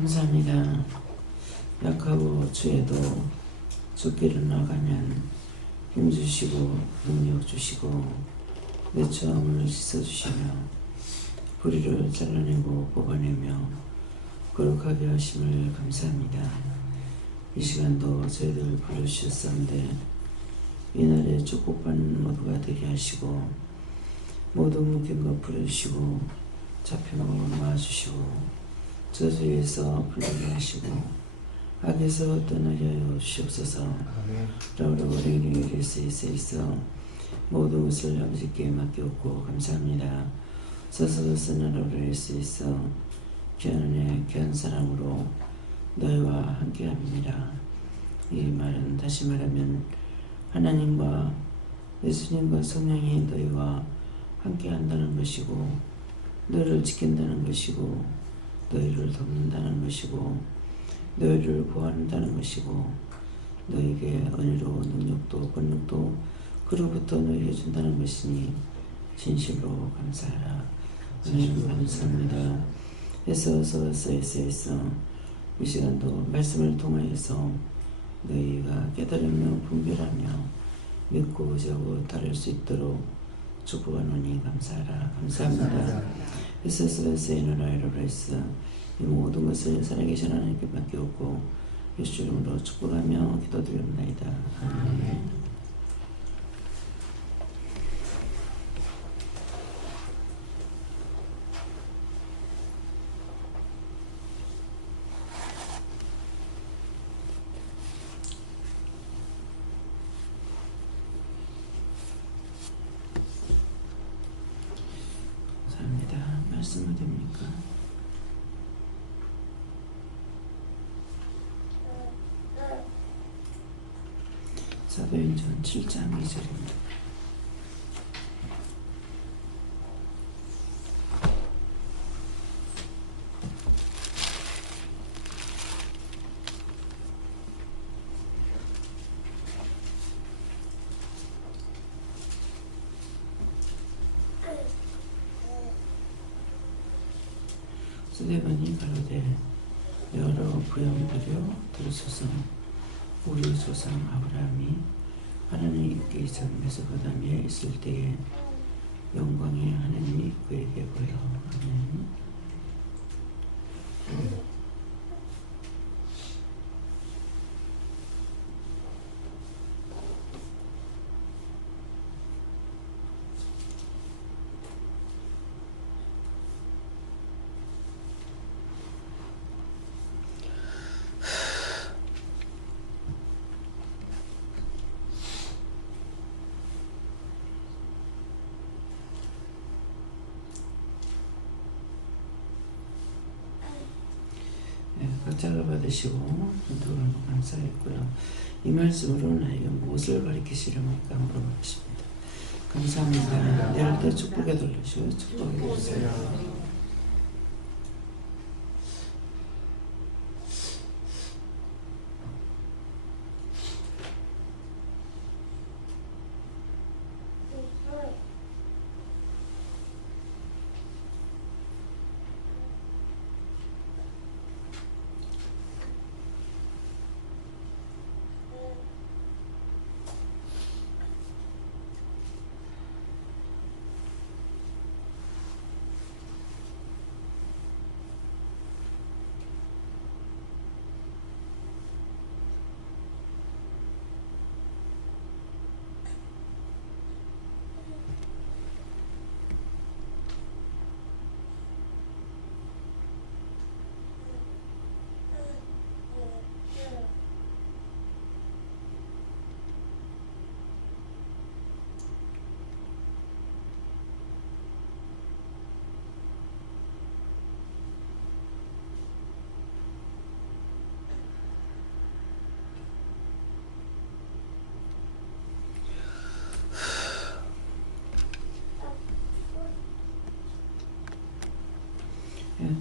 감사합니다. 약하고 주에도 죽기를 나가면 힘주시고 능력 주시고 내 처함을 씻어주시며 불의를 잘라내고 뽑아내며 거룩하게 하심을 감사합니다. 이 시간도 저희들 불러주셨사온데 이날에 축복받는 모두가 되게 하시고 모두 묶인 것 풀어주시고 잡힌 것 놓아주시고 저주에서 풀리게 하시고 악에서 떠나게 주시옵소서. 라우라고 링링에서 있어 모든 것을 아버지께 맡겼고 감사합니다. 서서서 나라를 수 있어 귀한 은혜 귀한 사랑으로 너희와 함께합니다. 이 말은 다시 말하면 하나님과 예수님과 성령이 너희와 함께한다는 것이고 너희를 지킨다는 것이고 너희를 돕는다는 것이고 너희를 구한다는 것이고 너희에게 은혜로 능력도 권능도 그로부터 너희에게 준다는 것이니 진실로 감사하라. 하나님 감사합니다. 해서 이 시간도 말씀을 통하여서 너희가 깨달으며 분별하며 믿고 의지하고 따를 수 있도록 축복하노니 감사하라. 감사합니다. 예수스의 이노라이로레스 이 모든 것을 살아계신 하나님께 맡기옵고 예수 이름으로 축복하며 기도드립니다. 아멘. 말씀 어디입니까? 사도행전 7장 2절입니다. 스데반이 가로되 여러 부양들여 들으소서. 우리 조상 아브라함이 하나님께 있은 메소포타미아에 있을 때에 영광의 하나님이 그에게 보여. 아멘. 각자가 받으시고 선택을 감사했고요. 이 말씀으로 나에게 무엇을 가르치시려니까 물어보십니다. 감사합니다. 내일 때 축복에 돌리시고 축복해 주세요.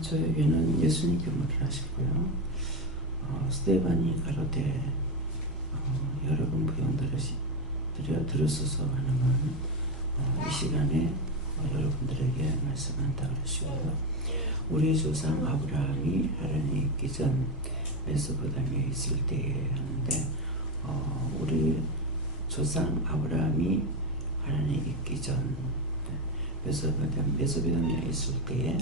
저에게는 예수님께 물을 하셨고요. 스데반이 가로되 여러분 부용들여 들으소서 하는 건 이 시간에 여러분들에게 말씀한다 그러시고요. 우리 조상 아브라함이 하란에 있기 전 메소포타미아에 있을 때에 하는데 우리 조상 아브라함이 하란에 있기 전 메소포타미아에 있을 때에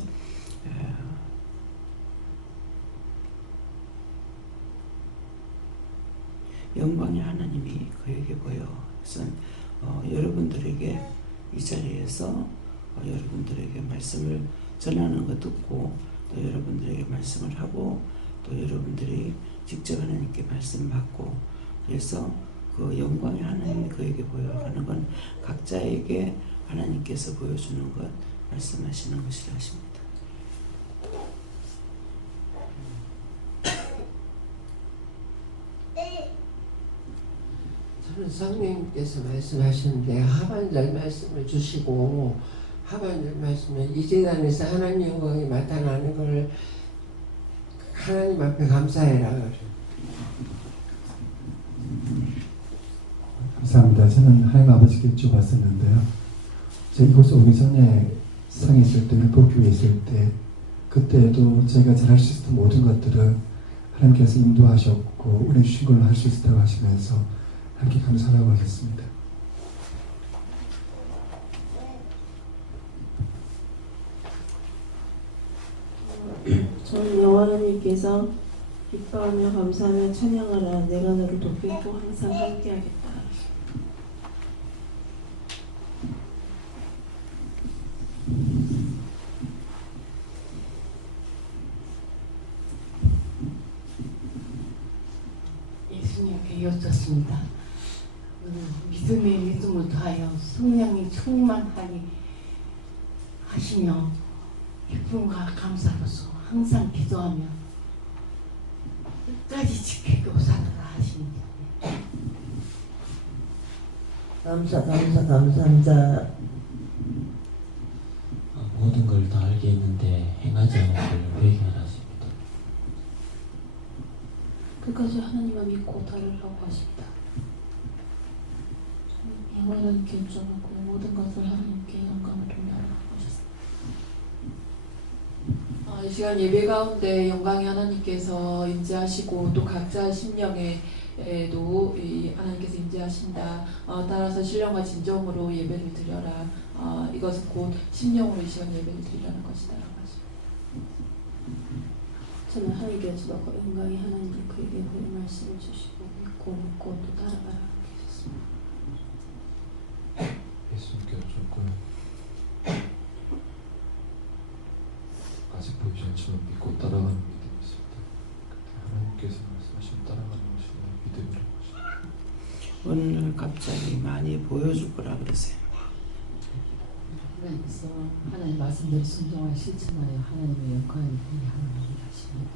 영광의 하나님이 그에게 보여. 그래서 여러분들에게 이 자리에서 여러분들에게 말씀을 전하는 거 듣고 또 여러분들에게 말씀을 하고 또 여러분들이 직접 하나님께 말씀 받고 그래서 그 영광의 하나님이 그에게 보여 하는 건 각자에게 하나님께서 보여주는 것 말씀하시는 것이라 하십니다. 저는 성령님께서 말씀하시는데 하반절 말씀을 주시고 하반절 말씀에 이 재단에서 하나님 영광이 나타나는 걸 하나님 앞에 감사해라. 감사합니다. 저는 하나님 아버지께 여쭤봤었는데요. 제가 이곳에 오기 전에 상에 있을 때, 율법교회에 있을 때 그때도 저희가 잘할 수 있었던 모든 것들을 하나님께서 인도하셨고 은혜 주신 걸로 할 수 있었다고 하시면서 함께 감사하라고 하셨습니다. 저는 여호와 하나님께서 기뻐하며 감사하며 찬양하라. 내가 너를 돕겠고 항상 함께하겠다. 예수님께 여쭙습니다. 믿음의 믿음을 더하여 성령이 충만하게 하시며 기쁨과 감사로서 항상 기도하며 끝까지 지키고 살아라 하십니다. 감사합니다. 모든 걸 다 알게 있는데 행하지 않은 걸 회개하라 하십니다. 끝까지 하나님을 믿고 따르라고 하십니다. 영원한 결정하고 모든 것을 하나님께 영광을 돌려라고 하셨습니다. 이 시간 예배 가운데 영광의 하나님께서 임재하시고 또 각자 심령에도 이 하나님께서 임재하신다. 따라서 신령과 진정으로 예배를 드려라. 이것은 곧 심령으로 이 시간 예배를 드리라는 것이다라고 하십니다. 저는 하나님께 여쭤봤고 영광의 하나님 그에게 보여 말씀을 주시고 믿고 또 따라가라 하셨습니다. 예수님께 여쭙고요. 아직 보이지 않지만 믿고 따라가는 믿음이 있습니다. 하나님께서 말씀하시면 따라가는 것이 믿음이라고 하십니다. 오늘 갑자기 많이 보여줄 거라 그러세요. 하나님께서 하나님 말씀대로 순종하여 실천하여 하나님의 영광을 보게 하는 하십니다.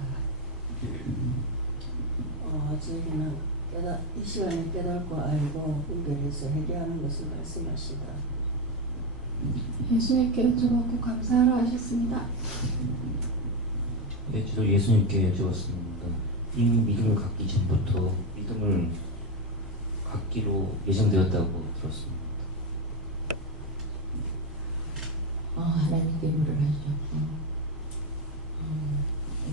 저에게는 이 시간에 깨닫고 알고 분별해서 회개하는 것을 말씀하시다. 예수님께 여쭤봤고 감사하라 하셨습니다. 예, 저도 예수님께 여쭤봤습니다. 이미 믿음을 갖기 전부터 믿음을 갖기로 예정되었다고 들었습니다. 하나님께 물을 하셨고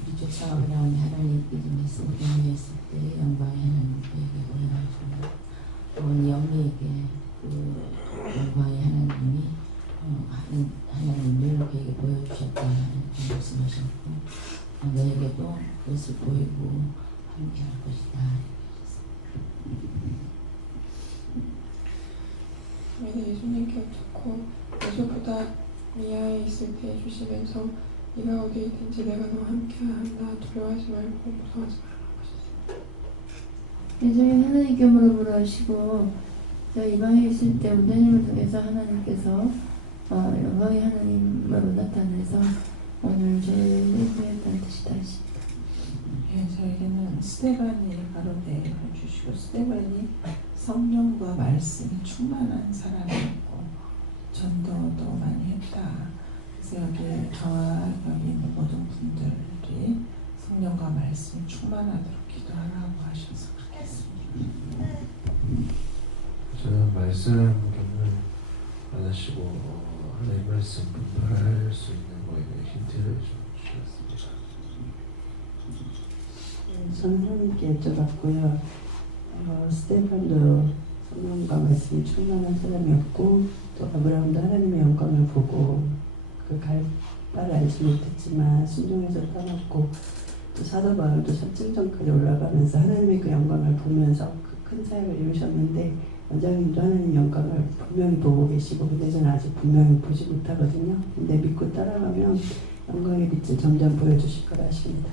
우리 조상 아브라함이 하나님 믿음에서 영리했을 때 영광의 하나님께게 보여주셨습니다. 영리에게 그 영광의 하나님이 하나님을 그에게 보여주셨다는 말씀하셨고 너에게도 그것을 보이고 함께할 것이다. 예수님께 여쭙고 메소포타미아에 있을 때 해주시면서 네가 어디에 있든지 내가 너와 함께한다. 두려워하지 말고 무서워하지 말라고 하셨습니다. 예수님 하나님께 물어보라 하시고 제가 이방에 있을 때 운전님을 통해서 하나님께서 영광의 하나님으로 나타내서 오늘 죄를 회개했다는 뜻이다 하십니다. 예, 저에게는 스데반이 가로되 주시고 스데반이 성령과 말씀이 충만한 사람이었고 전도도 많이 했다. 그래서 저와 여기 있는 모든 분들이 성령과 말씀이 충만하도록 기도하라고 하셔서 그렇게 했습니다. 저는 말씀 경을 안 하시고 하나님의 말씀 분별할 수 있는 거에 힌트를 좀 선생님께 여쭤봤고요. 스테판도 성령과 말씀이 충만한 사람이었고 또 아브라함도 하나님의 영광을 보고 그 갈 바를 알지 못했지만 순종해서 떠났고 또 사도 바울도 삼층전까지 올라가면서 하나님의 그 영광을 보면서 그 큰 사역을 이루셨는데 원장님도 하나님 영광을 분명히 보고 계시고 근데 저는 아직 분명히 보지 못하거든요. 근데 믿고 따라가면 영광의 빛을 점점 보여주실 거라 하십니다.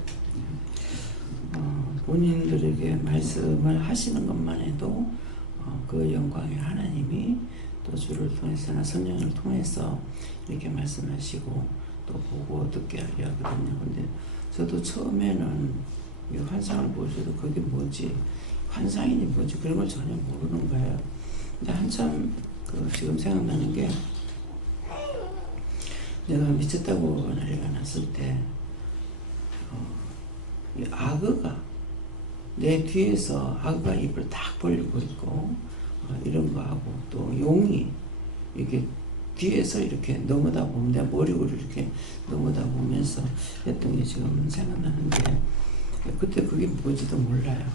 본인들에게 말씀을 하시는 것만 해도 그 영광의 하나님이 또 주를 통해서나 성령을 통해서 이렇게 말씀하시고 또 보고 듣게 하려 하거든요. 근데 저도 처음에는 이 환상을 보셔도 그게 뭐지 환상이니 뭐지 그런 걸 전혀 모르는 거예요. 근데 한참 지금 생각나는 게 내가 미쳤다고 난리가 났을 때 이 악어가 내 뒤에서 악어가 입을 딱 벌리고 있고 이런 거 하고 또 용이 이렇게 뒤에서 이렇게 넘어다 보면 내 머리 위로 이렇게 넘어다 보면서 했던 게 지금 생각나는데 그때 그게 뭔지도 몰라요.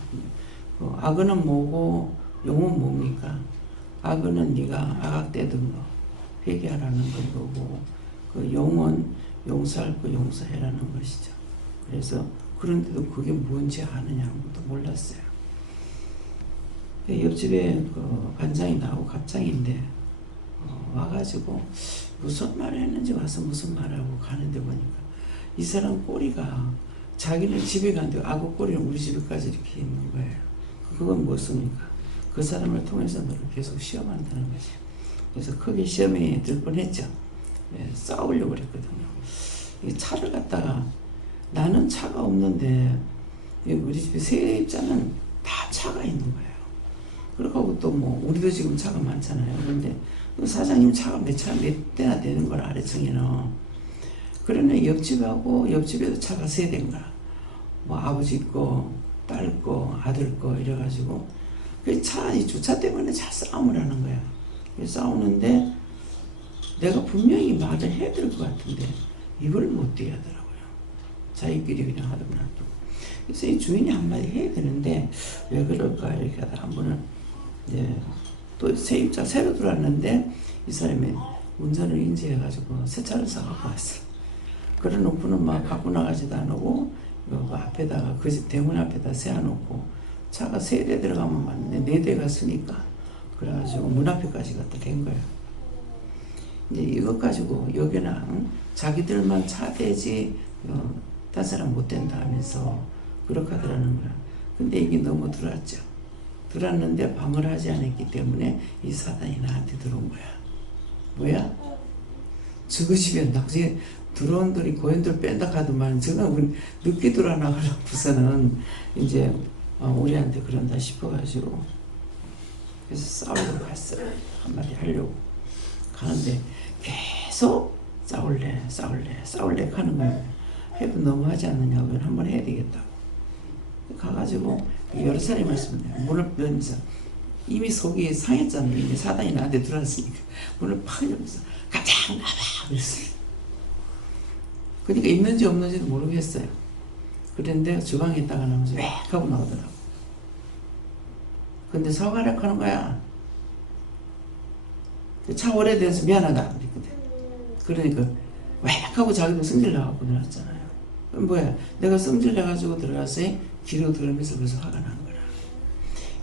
악어는 뭐고 용은 뭡니까? 악어는 네가 악악대던 거 회개하라는 거고 그 용은 용서할 거 용서해라는 것이죠. 그래서 그런데도 그게 뭔지 아느냐고도 몰랐어요. 옆집에 그 반장이 나오고 갑장인데 와가지고 무슨 말을 했는지 와서 무슨 말하고 가는데 보니까 이 사람 꼬리가 자기는 집에 갔는데 악어 꼬리는 우리 집에까지 이렇게 있는 거예요. 그건 무엇입니까? 그 사람을 통해서 너를 계속 시험한다는 거죠. 그래서 크게 시험에 들 뻔했죠. 네, 싸우려고 그랬거든요. 이 차를 갖다가 나는 차가 없는데 우리 집에 세입자는 다 차가 있는 거예요. 그러고 또 뭐 우리도 지금 차가 많잖아요. 그런데 사장님 차가 몇 대나 되는 걸 아래층에는 그러네 옆집에도 차가 3대인 거야. 뭐 아버지 거, 딸 거, 아들 거 이래가지고 그 차 이 주차 때문에 잘 싸움을 하는 거야. 싸우는데 내가 분명히 말을 해야 될 것 같은데 입을 못 대게 하더라고요. 자기끼리 그냥 하더만 또. 그래서 이 주인이 한마디 해야 되는데 왜 그럴까 이렇게 하다 한 번은 이제 또 세입자 새로 들어왔는데 이 사람이 운전을 인지해가지고 새 차를 사갖고 왔어. 그래 놓고는 막 갖고 나가지도 안 오고 그 앞에다가 그 집 대문 앞에다 세워놓고 차가 3대 들어가면 맞는데 4대가 쓰니까 그래가지고 문 앞에까지 갖다 댄 거예요. 이제 이것 가지고 여기나 자기들만 차 대지 딴 사람 못 된다 하면서 그렇게 하더라는 거야. 근데 이게 너무 들어왔죠. 들어왔는데 방어를 하지 않았기 때문에 이 사단이 나한테 들어온 거야. 뭐야? 저거 집에 나중에 들어온들이 고인들 뺀다 하더만 저는 늦게 들어와나가지고서는 이제 우리한테 그런다 싶어가지고 그래서 싸우러 갔어요. 한마디 하려고 가는데 계속 싸울래 하는 거예요. 해도 너무하지 않느냐고 한번 해야 되겠다고 가가지고 여러 사람이 말씀해요. 문을 열면서 이미 속이 상했잖아요. 이미 사단이 나한테 들어왔으니까 문을 팍 열면서 가자 나와 그랬어요. 그러니까 있는지 없는지도 모르겠어요. 그런데 주방에 있다가 나오면서 왜 하고 나오더라고. 근데 사과를 하는 거야. 차 오래돼서 미안하다 그랬거든. 그러니까 왜 하고 자기도 성질 나갖고 들어왔잖아요. 그럼 뭐야? 내가 성질 내가지고 들어가서 뒤로 들으면서 그래서 화가 난 거라.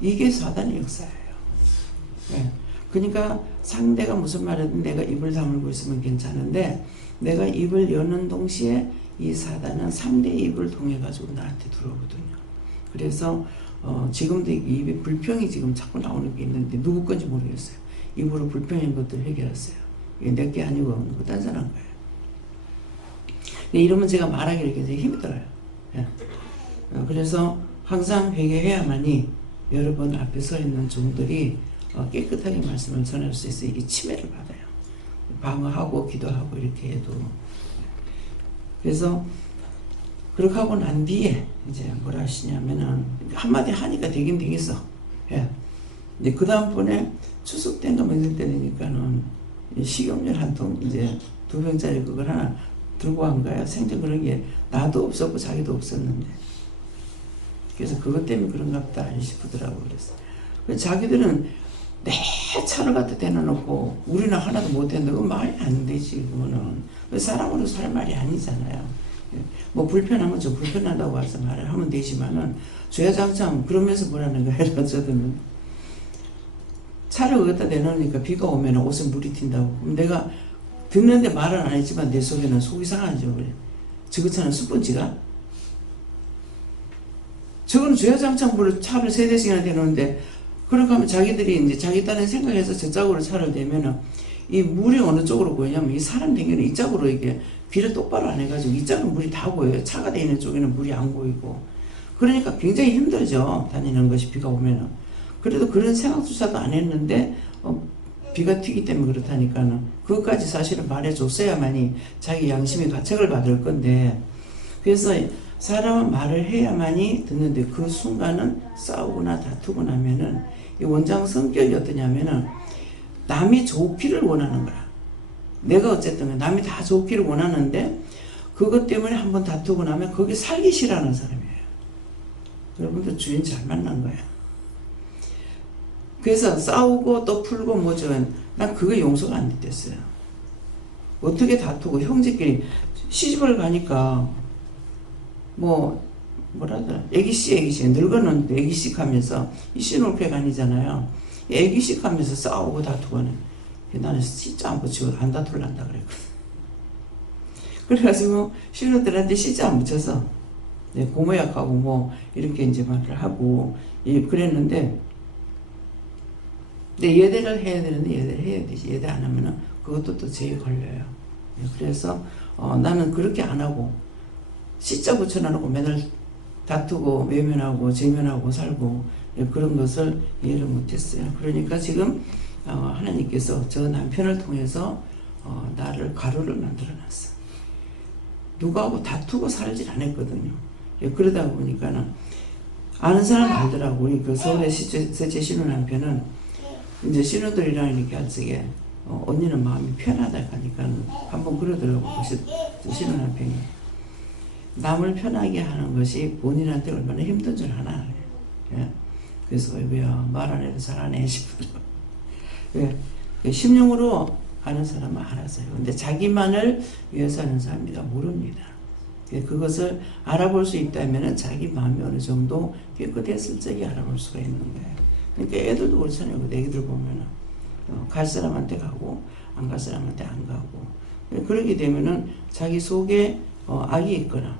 이게 사단의 역사예요. 네. 그러니까 상대가 무슨 말이든 내가 입을 다물고 있으면 괜찮은데 내가 입을 여는 동시에 이 사단은 상대의 입을 통해 가지고 나한테 들어오거든요. 그래서 지금도 입에 불평이 지금 자꾸 나오는 게 있는데 누구 건지 모르겠어요. 입으로 불평인 것들 해결했어요. 이게 내 게 아니고 딴 사람 거예요. 근데 이러면 제가 말하기가 굉장히 힘이 들어요. 예. 그래서 항상 회개해야만이 여러분 앞에 서 있는 종들이 깨끗하게 말씀을 전할 수 있어요. 이게 침해를 받아요. 방어하고 기도하고 이렇게 해도. 그래서 그렇게 하고 난 뒤에 이제 뭐라 하시냐면은 한마디 하니까 되긴 되겠어. 예. 이제 그 다음번에 추석 때인가 명절 때 되니까는 식용유 한 통 이제 2병짜리 그걸 하나 들고 간 거야. 생전 그런 게 나도 없었고 자기도 없었는데. 그래서 그것 때문에 그런가 보다 싶더라고. 그래서 자기들은 내 차를 갖다 대놔놓고 우리는 하나도 못했는데 그건 말이 안 되지. 그거는 사람으로서 할 말이 아니잖아요. 뭐 불편하면 좀 불편하다고 와서 말을 하면 되지만은 주야장창 그러면서 뭐라는 거야. 어쩌든 차를 갖다 대놓으니까 비가 오면 옷에 물이 튄다고. 그럼 내가 듣는데 말은 안 했지만 내 속에는 속이 상하죠. 그래. 저거 차는 스펀지가? 저거는 주야장창 차를 3대씩이나 대놓는데 그렇게 하면 자기들이 이제 자기 딴에 생각해서 저쪽으로 차를 대면은 이 물이 어느 쪽으로 보이냐면 이 사람 댕기는 이쪽으로 이게 귀를 똑바로 안 해가지고 이쪽은 물이 다 보여요. 차가 돼 있는 쪽에는 물이 안 보이고. 그러니까 굉장히 힘들죠. 다니는 것이 비가 오면은. 그래도 그런 생각조차도 안 했는데 비가 튀기 때문에 그렇다니까는 그것까지 사실은 말해줬어야만이 자기 양심이 가책을 받을 건데 그래서 사람은 말을 해야만이 듣는데 그 순간은 싸우거나 다투고 나면은 이 원장 성격이 어떠냐면은 남이 좋기를 원하는 거라. 내가 어쨌든 남이 다 좋기를 원하는데 그것 때문에 한번 다투고 나면 거기 살기 싫어하는 사람이에요. 여러분들 주인 잘 만난 거야. 그래서 싸우고 또 풀고 뭐죠. 난 그게 용서가 안 됐어요. 어떻게 다투고 형제끼리 시집을 가니까 뭐라더라 애기씨 늙었는데 애기씩 하면서 이 신혼백 아니잖아요. 애기씩 하면서 싸우고 다투고는 나는 시자 안 붙이고 안 다툴란다 그랬거든. 그래가지고 신혼들한테 시자 안 붙여서 고모약하고 뭐 이렇게 이제 말을 하고 그랬는데 근데 예대를 해야 되는데 예대를 해야 되지. 예대 안 하면은 그것도 또 죄에 걸려요. 그래서 나는 그렇게 안 하고 시자 붙여놔놓고 맨날 다투고 외면하고 제면하고 살고 그런 것을 이해를 못했어요. 그러니까 지금 하나님께서 저 남편을 통해서 나를 가루를 만들어놨어. 누구하고 다투고 살질 않았거든요. 그러다 보니까는 아는 사람 알더라고. 우리 그 서울의 셋째 신혼 남편은 이제 신혼들이랑 이렇게 할 적에 언니는 마음이 편하다 하니까 한번 그러더라고. 신혼 남편이 남을 편하게 하는 것이 본인한테 얼마나 힘든 줄 아나. 그래서 왜야 말 안 해도 잘하네 싶더라고. 심령으로 아는 사람은 알아서요. 근데 자기만을 위해서 하는 사람이 모릅니다. 그것을 알아볼 수 있다면 자기 마음이 어느 정도 깨끗했을 적에 알아볼 수가 있는 거예요. 그러니까 애들도 그렇잖아요. 애기들 보면은 갈 사람한테 가고 안 갈 사람한테 안 가고. 그러게 되면은 자기 속에 악이 있거나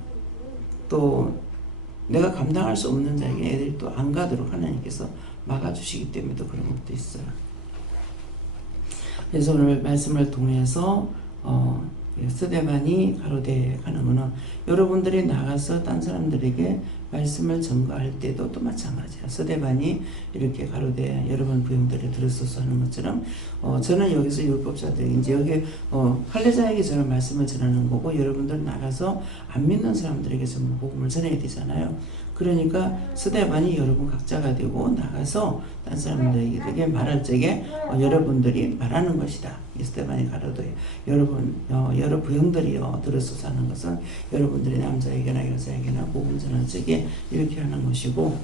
또 내가 감당할 수 없는 자에게 애들이 또 안 가도록 하나님께서 막아주시기 때문에 또 그런 것도 있어요. 그래서 오늘 말씀을 통해서 스데반이 가로되 가는 거는 여러분들이 나가서 딴 사람들에게 말씀을 전가할 때도 또 마찬가지야. 스데반이 이렇게 가로되 여러분 부형들이 들으소서 하는 것처럼 저는 여기서 율법자들이 이제 여기 할례자에게 저는 말씀을 전하는 거고 여러분들 나가서 안 믿는 사람들에게 전부 복음을 전해야 되잖아요. 그러니까 스데반이 여러분 각자가 되고 나가서 딴 사람들에게 말할 적에 여러분들이 말하는 것이다. 스데반이 가로되 여러분 여러 부형들이요 들으소서 하는 것은 여러분들이 남자에게나 여자에게나 복음 전할 적에 이렇게 하는 것이고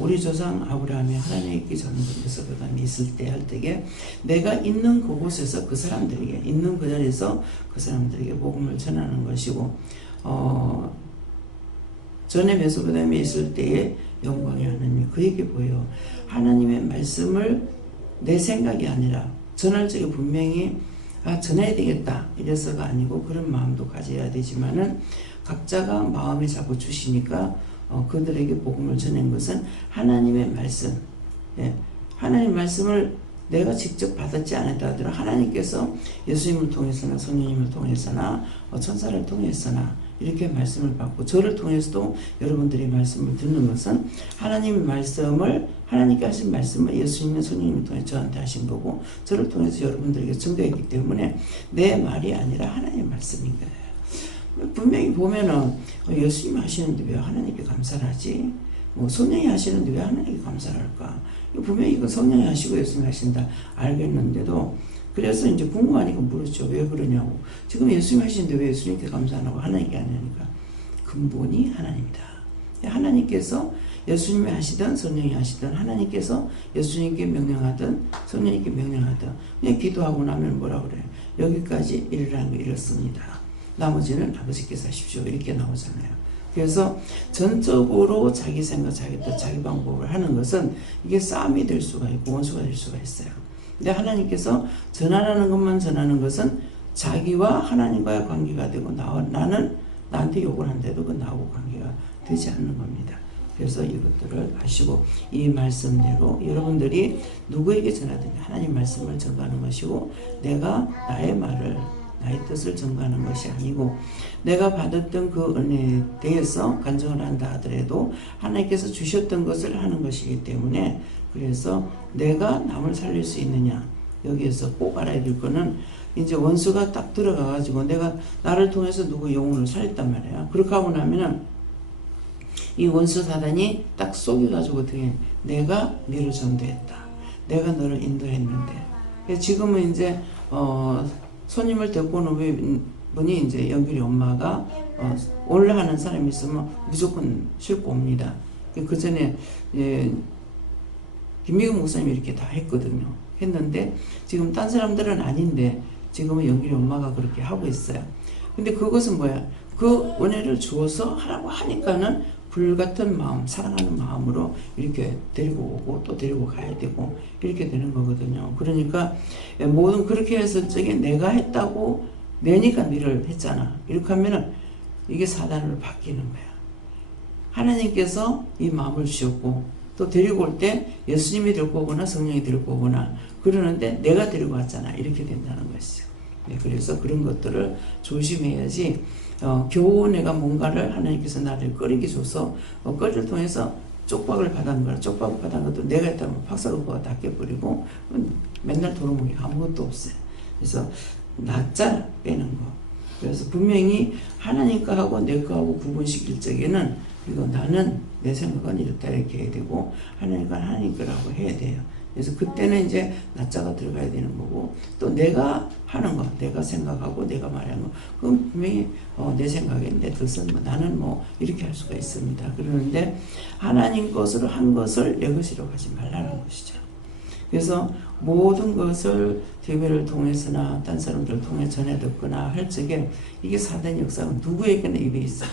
우리 조상 아브라함이 하나님의 있기 전부터 그다음에 있을 때 할 때에 내가 있는 그곳에서 그 사람들에게 있는 그 자리에서 그 사람들에게 복음을 전하는 것이고 전에 메소포타미아에 있을 때의 영광의 하나님이 그에게 보여 하나님의 말씀을 내 생각이 아니라 전할 적에 분명히 전해야 되겠다 이래서가 아니고 그런 마음도 가져야 되지만은 각자가 마음에 잡아 주시니까 그들에게 복음을 전한 것은 하나님의 말씀, 하나님의 말씀을 내가 직접 받았지 않았다 하더라도 하나님께서 예수님을 통해서나 성령님을 통해서나 천사를 통해서나 이렇게 말씀을 받고 저를 통해서도 여러분들이 말씀을 듣는 것은 하나님의 말씀을 하나님께 하신 말씀을 예수님의 성령님을 통해 저한테 하신 거고 저를 통해서 여러분들에게 전도했기 때문에 내 말이 아니라 하나님의 말씀인 거예요. 분명히 보면은 예수님이 하시는데 왜 하나님께 감사를 하지? 성령이 하시는데 왜 하나님께 감사를 할까? 분명히 이거 성령이 하시고 예수님이 하신다 알겠는데도 그래서 이제 궁금하니까 물었죠. 왜 그러냐고. 지금 예수님 하시는데 왜 예수님께 감사 안 하고 하나님께 안 하니까 근본이 하나님이다. 하나님께서 예수님이 하시든 성령이 하시든 하나님께서 예수님께 명령하든 성령님께 명령하든 그냥 기도하고 나면 뭐라 그래요? 여기까지 이르라는 거 이렇습니다. 나머지는 아버지께서 하십시오. 이렇게 나오잖아요. 그래서 전적으로 자기 생각, 자기 뜻, 자기 방법을 하는 것은 이게 싸움이 될 수가 있고 원수가 될 수가 있어요. 근데 하나님께서 전하라는 것만 전하는 것은 자기와 하나님과의 관계가 되고 나는 나한테 욕을 하는데도 그 나하고 관계가 되지 않는 겁니다. 그래서 이것들을 아시고 이 말씀대로 여러분들이 누구에게 전하든지 하나님 말씀을 전가하는 것이고 내가 나의 말을 나의 뜻을 전가하는 것이 아니고 내가 받았던 그 은혜에 대해서 간증을 한다 하더라도 하나님께서 주셨던 것을 하는 것이기 때문에 그래서 내가 남을 살릴 수 있느냐 여기에서 꼭 알아야 될 거는 이제 원수가 딱 들어가 가지고 내가 나를 통해서 누구 영혼을 살렸단 말이야. 그렇게 하고 나면은 이 원수 사단이 딱 속여가지고 어떻게 내가 너를 전도했다. 내가 너를 인도했는데 지금은 이제 손님을 데리고 오는 분이 이제 영길이 엄마가 올라가는 사람이 있으면 무조건 싣고 옵니다. 그 전에 김미국 목사님이 이렇게 다 했거든요. 했는데 지금 딴 사람들은 아닌데 지금은 영길이 엄마가 그렇게 하고 있어요. 근데 그것은 뭐야? 그 은혜를 주어서 하라고 하니까는 불같은 마음, 사랑하는 마음으로 이렇게 데리고 오고 또 데리고 가야 되고 이렇게 되는 거거든요. 그러니까 모든 그렇게 해서 저게 내가 했다고 내니까 니를 했잖아. 이렇게 하면은 이게 사단으로 바뀌는 거야. 하나님께서 이 마음을 주셨고 또 데리고 올 때 예수님이 데리고 오거나 성령이 데리고 오거나 그러는데 내가 데리고 왔잖아. 이렇게 된다는 것이죠. 네, 그래서 그런 것들을 조심해야지 겨우 내가 뭔가를 하나님께서 나를 끓이게 줘서 끓이를 통해서 쪽박을 받은 거라 쪽박을 받은 것도 내가 했다면 박사로가 다 깨버리고 맨날 도루묵이 아무것도 없어요. 그래서 낯자 빼는 거. 그래서 분명히 하나님 거하고 내 거하고 구분시킬 적에는 이거 나는 내 생각은 이렇다 이렇게 해야 되고 하나님 건 하나님 거라고 해야 돼요. 그래서 그때는 이제 낯자가 들어가야 되는 거고 또 내가 하는 거, 내가 생각하고 내가 말하는 거 그건 분명히 내 생각에 내 뜻은 뭐 나는 뭐 이렇게 할 수가 있습니다. 그러는데 하나님 것으로 한 것을 내 것이라고 하지 말라는 것이죠. 그래서 모든 것을 TV를 통해서나 딴 사람들을 통해 전해 듣거나 할 적에 이게 사단 역사가 누구에게나 입에 있어요.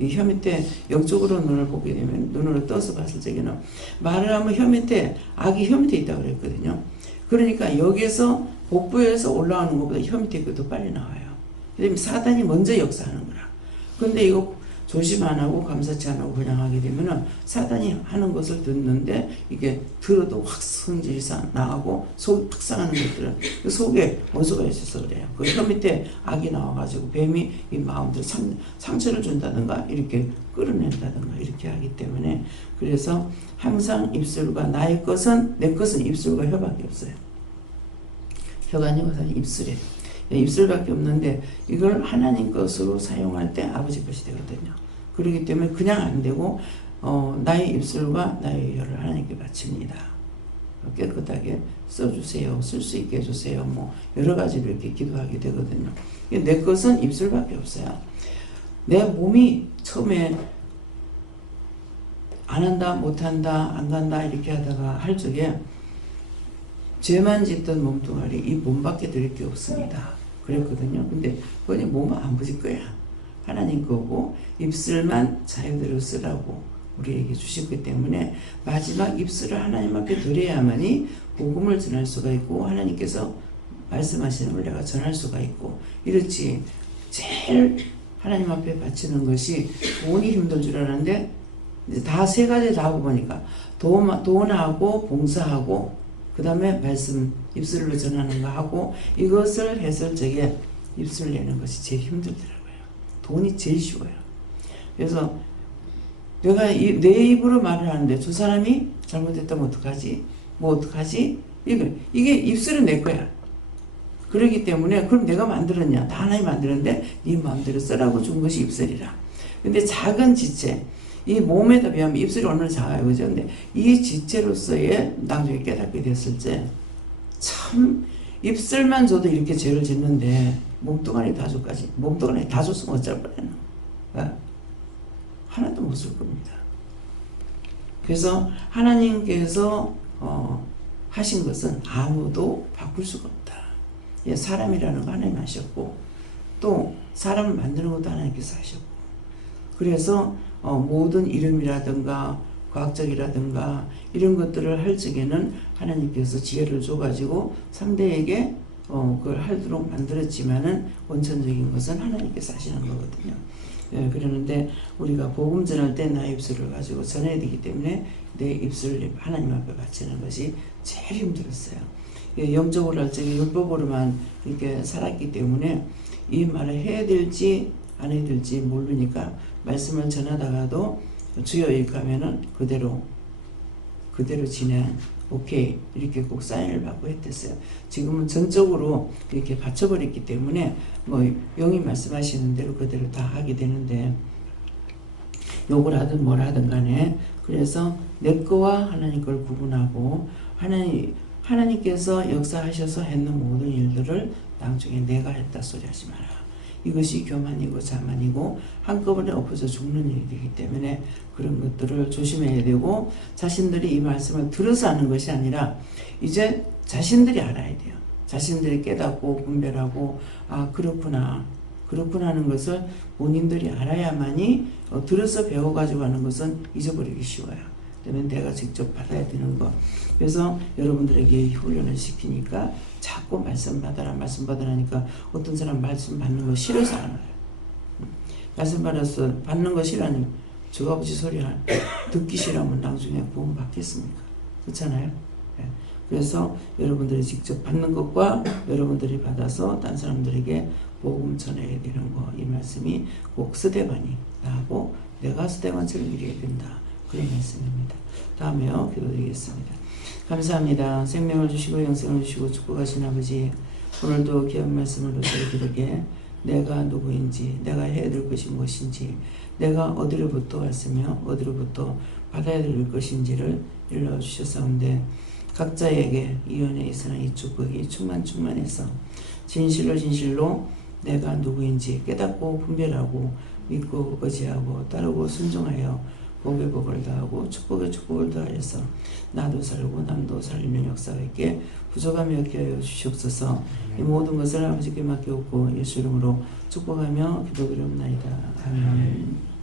이 혀 밑에 영적으로 눈을 보게 되면 눈으로 떠서 봤을 적에는 말을 하면 혀 밑에 악이 혀 밑에 있다고 그랬거든요. 그러니까 여기에서 복부에서 올라오는 것보다 혀 밑에 더 빨리 나와요. 그다음에 사단이 먼저 역사하는 거라. 그런데 이거 조심 안 하고 감사치 안 하고 그냥 하게 되면은 사단이 하는 것을 듣는데 이게 들어도 확 성질이 나가고 속이 팍 상하는 것들은 그 속에 원수가 있어서 그래요. 그 혀 밑에 악이 나와가지고 뱀이 이 마음대로 상처를 준다든가 이렇게 끌어낸다든가 이렇게 하기 때문에 그래서 항상 입술과 나의 것은 내 것은 입술과 혀밖에 없어요. 혀가 아니고 사실 입술이에요. 입술밖에 없는데 이걸 하나님 것으로 사용할 때 아버지 것이 되거든요. 그렇기 때문에 그냥 안 되고 나의 입술과 나의 혀를 하나님께 바칩니다. 깨끗하게 써주세요. 쓸 수 있게 해주세요. 뭐 여러 가지로 이렇게 기도하게 되거든요. 내 것은 입술밖에 없어요. 내 몸이 처음에 안 한다, 못한다, 안 간다 이렇게 하다가 할 적에 죄만 짓던 몸뚱아리 이 몸밖에 드릴 게 없습니다. 그랬거든요. 근데 그건 몸은 안 부질 거야. 하나님 거고 입술만 자유대로 쓰라고 우리에게 주셨기 때문에 마지막 입술을 하나님 앞에 드려야만이 복음을 전할 수가 있고 하나님께서 말씀하시는 걸 내가 전할 수가 있고 이렇지 제일 하나님 앞에 바치는 것이 돈이 힘들 줄 알았는데 다 세 가지 다 보니까 돈하고 봉사하고 그 다음에 말씀 입술로 전하는 거 하고 이것을 해서 저게 입술 내는 것이 제일 힘들더라고요. 돈이 제일 쉬워요. 그래서 내가 내 입으로 말을 하는데 저 사람이 잘못했다면 어떡하지? 뭐 어떡하지? 이게 입술은 내 거야. 그렇기 때문에 그럼 내가 만들었냐? 다 하나님 만들었는데 네 마음대로 쓰라고 준 것이 입술이라. 근데 작은 지체 이 몸에다 비하면 입술이 얼마나 작아요. 그죠? 근데 이 지체로서의 나중에 깨닫게 됐을 때 참 입술만 줘도 이렇게 죄를 짓는데 몸뚱아리 다줘까지 몸뚱아리 다 줬으면 어쩔 뻔했노. 하나도 못 쓸 겁니다. 그래서 하나님께서 하신 것은 아무도 바꿀 수가 없다. 예, 사람이라는 거 하나님 하셨고 또 사람을 만드는 것도 하나님께서 하셨고 그래서 모든 이름이라든가 과학적이라든가 이런 것들을 할 적에는 하나님께서 지혜를 줘가지고 상대에게 그걸 하도록 만들었지만은 원천적인 것은 하나님께서 하시는 거거든요. 예, 그러는데 우리가 복음 전할 때 나의 입술을 가지고 전해야 되기 때문에 내 입술을 하나님 앞에 바치는 것이 제일 힘들었어요. 예, 영적으로 할 적에 율법으로만 이렇게 살았기 때문에 이 말을 해야 될지 안 해야 될지 모르니까 말씀을 전하다가도 주여 이렇게 하면은 그대로 진행 오케이 이렇게 꼭 사인을 받고 했댔어요. 지금은 전적으로 이렇게 받쳐버렸기 때문에 뭐 영이 말씀하시는 대로 그대로 다 하게 되는데 욕을 하든 뭘 하든 간에 그래서 내 거와 하나님 걸 구분하고 하나님께서 역사하셔서 했는 모든 일들을 나중에 내가 했다 소리 하지 마라. 이것이 교만이고 자만이고 한꺼번에 엎어져 죽는 일이 되기 때문에 그런 것들을 조심해야 되고 자신들이 이 말씀을 들어서 하는 것이 아니라 이제 자신들이 알아야 돼요. 자신들이 깨닫고 분별하고 아 그렇구나 하는 것을 본인들이 알아야만이 들어서 배워가지고 하는 것은 잊어버리기 쉬워요. 때문에 내가 직접 받아야 되는 거. 그래서 여러분들에게 훈련을 시키니까 자꾸 말씀 받아라 하니까 어떤 사람 말씀 받는 거 싫어서 하는 거예요. 말씀 받는 거 싫어하니 저 아버지 소리 듣기 싫으면 나중에 구원 받겠습니까? 그렇잖아요. 네. 그래서 여러분들이 직접 받는 것과 여러분들이 받아서 딴 사람들에게 복음 전해야 되는 거, 이 말씀이 꼭 스데반이 나하고 내가 스데반처럼 이래야 된다. 그런 말씀입니다. 다음에요. 기도드리겠습니다. 감사합니다. 생명을 주시고 영생을 주시고 축복하신 아버지, 오늘도 귀한 말씀을 저희들에게 내가 누구인지, 내가 해야 될 것이 무엇인지, 내가 어디로부터 왔으며 어디로부터 받아야 될 것인지를 일러주셨사온데 각자에게 이 은혜, 이 사랑, 이 축복이 충만해서 진실로 내가 누구인지 깨닫고 분별하고 믿고 의지하고 따르고 순종하여 복에 복을 더하고 축복에 축복을 더하여서 나도 살고 남도 살리는 역사가 있게 부족함이 없게 하여 주시옵소서. 이 모든 것을 아버지께 맡기옵고 예수 이름으로 축복하며 기도드리옵나이다. 아멘.